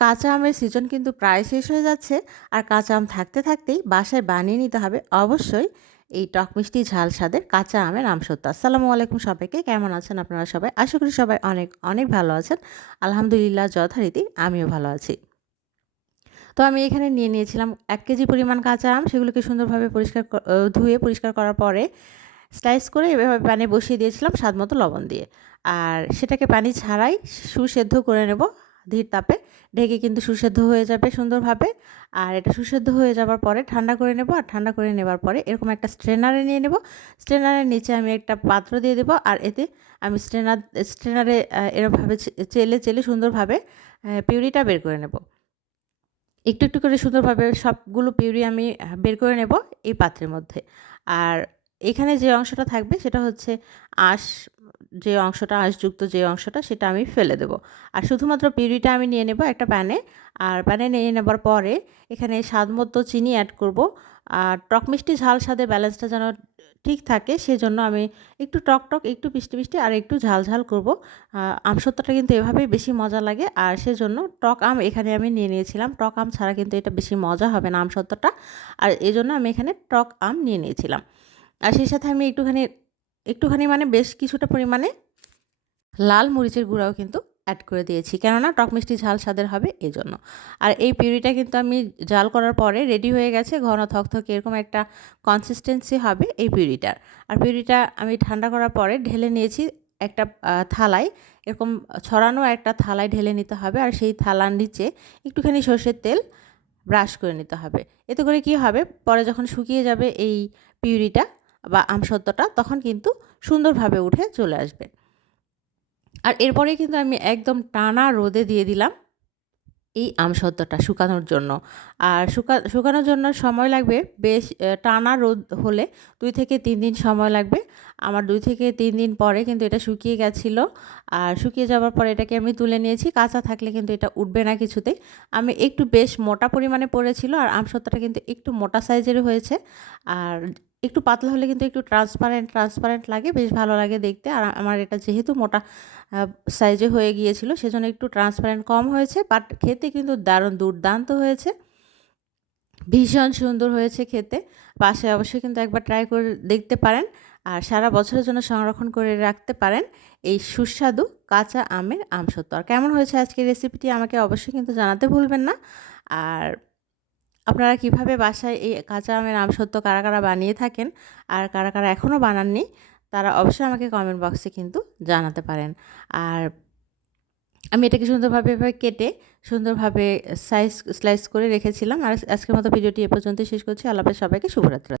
কাঁচা আমের সিজন কিন্তু প্রায় শেষ হয়ে যাচ্ছে। আর কাঁচা আম থাকতে থাকতেই বাসায় বানিয়ে নিতে হবে অবশ্যই এই টক মিষ্টি ঝাল স্বাদের কাঁচা আমের আমসত্ত্ব। আসসালামু আলাইকুম সবাইকে, কেমন আছেন আপনারা সবাই? আশা করি সবাই অনেক অনেক ভালো আছেন। আলহামদুলিল্লাহ যথারীতি আমিও ভালো আছি। তো আমি এখানে নিয়ে নিয়েছিলাম ১ কেজি পরিমাণ কাঁচা আম। সেগুলোকে সুন্দরভাবে ধুয়ে পরিষ্কার করার পরে স্লাইস করে এভাবে প্যানে বসিয়ে দিয়েছিলাম স্বাদমতো লবণ দিয়ে। আর সেটাকে পানি ছাড়াই সুসেদ্ধ করে নেব ধীর তাপে। ঢেকে কিন্তু সুসেদ্ধ হয়ে যাবে সুন্দরভাবে। আর এটা সুসেদ্ধ হয়ে যাবার পরে ঠান্ডা করে নেব। আর ঠান্ডা করে নেবার পরে এরকম একটা স্ট্রেনারে নিয়ে নেব। স্ট্রেনারের নিচে আমি একটা পাত্র দিয়ে দেব। আর এতে আমি স্ট্রেনারে এরমভাবে চেলে সুন্দরভাবে পিউরিটা বের করে নেব। একটু, একটু করে সুন্দরভাবে সবগুলো পিউরি আমি বের করে নেব এই পাত্রের মধ্যে। আর এখানে যে অংশটা থাকবে সেটা হচ্ছে আঁশ, আঁশযুক্ত যে অংশটা সেটা আমি ফেলে দেব। আর শুধুমাত্র পিউরিটা আমি নিয়ে নেব একটা প্যানে। আর প্যানে নিয়ে নেবার পরে এখানে স্বাদমতো চিনি অ্যাড করব। আর টক মিষ্টি ঝাল স্বাদের ব্যালেন্সটা যেন ঠিক থাকে সেজন্য আমি একটু টক, একটু মিষ্টি আর একটু ঝাল করব। আমসত্ত্বটা কিন্তু এভাবেই বেশি মজা লাগে। আর সেজন্য টক আম এখানে আমি নিয়ে নিয়েছিলাম। টক আম ছাড়া কিন্তু এটা বেশি মজা হবে না আমসত্ত্বটা। আর এজন্য আমি এখানে টক আম নিয়ে নিয়েছিলাম। আর সেই সাথে আমি একটুখানি মানে বেশ কিছুটা পরিমাণে লাল মরিচের গুঁড়াও কিন্তু অ্যাড করে দিয়েছি। কেননা টক মিষ্টি ঝাল স্বাদের হবে এজন্য। আর এই পিউরিটা কিন্তু আমি জাল করার পরে রেডি হয়ে গেছে। ঘন থকথকে এরকম একটা কনসিস্টেন্সি হবে এই পিউরিটার। আর পিউরিটা আমি ঠান্ডা করার পরে ঢেলে নিয়েছি একটা থালায়। এরকম ছড়ানো একটা থালায় ঢেলে নিতে হবে। আর সেই থালার নিচে একটুখানি সর্ষের তেল ব্রাশ করে নিতে হবে। এতে করে কি হবে, পরে যখন শুকিয়ে যাবে এই পিউরিটা বা আমসত্ত্বটা তখন কিন্তু সুন্দরভাবে উঠে চলে আসবে। আর এরপরেই কিন্তু আমি একদম টানা রোদে দিয়ে দিলাম এই আমসত্ত্বটা শুকানোর জন্য। আর শুকানোর জন্য সময় লাগবে বেশ টানা রোদ হলে ২ থেকে ৩ দিন সময় লাগবে। আমার ২ থেকে ৩ দিন পরে কিন্তু এটা শুকিয়ে গেছিলো। আর শুকিয়ে যাওয়ার পরে এটাকে আমি তুলে নিয়েছি। কাঁচা থাকলে কিন্তু এটা উঠবে না কিছুতেই। আমি একটু বেশ মোটা পরিমাণে পড়েছিল আর আমসত্ত্বটা কিন্তু একটু মোটা সাইজের হয়েছে। আর একটু পাতলা হলে কিন্তু একটু ট্রান্সপারেন্ট লাগে, বেশ ভালো লাগে দেখতে। আর আমার এটা যেহেতু মোটা সাইজে হয়ে গিয়েছিল সেজন্য একটু ট্রান্সপারেন্ট কম হয়েছে, বাট খেতে কিন্তু দারুণ দুর্দান্ত হয়েছে। ভীষণ সুন্দর হয়েছে খেতে। বাসায় অবশ্যই কিন্তু একবার ট্রাই করে দেখতে পারেন। আর সারা বছরের জন্য সংরক্ষণ করে রাখতে পারেন এই সুস্বাদু কাঁচা আমের আমসত্ত্ব। আর কেমন হয়েছে আজকের রেসিপিটি আমাকে অবশ্যই কিন্তু জানাতে ভুলবেন না। আর আপনারা কিভাবে বাসায় এই কাঁচা আমের আমসত্ত্ব কারা বানিয়ে থাকেন আর কারা এখনও বানাননি তারা অবশ্যই আমাকে কমেন্ট বক্সে কিন্তু জানাতে পারেন। আর আমি এটাকে সুন্দরভাবে এভাবে কেটে সুন্দরভাবে স্লাইস করে রেখেছিলাম। আর আজকের মতো ভিডিওটি এ পর্যন্তই শেষ করছি। আল্লাহ হাফেজ, সবাইকে শুভরাত্রি।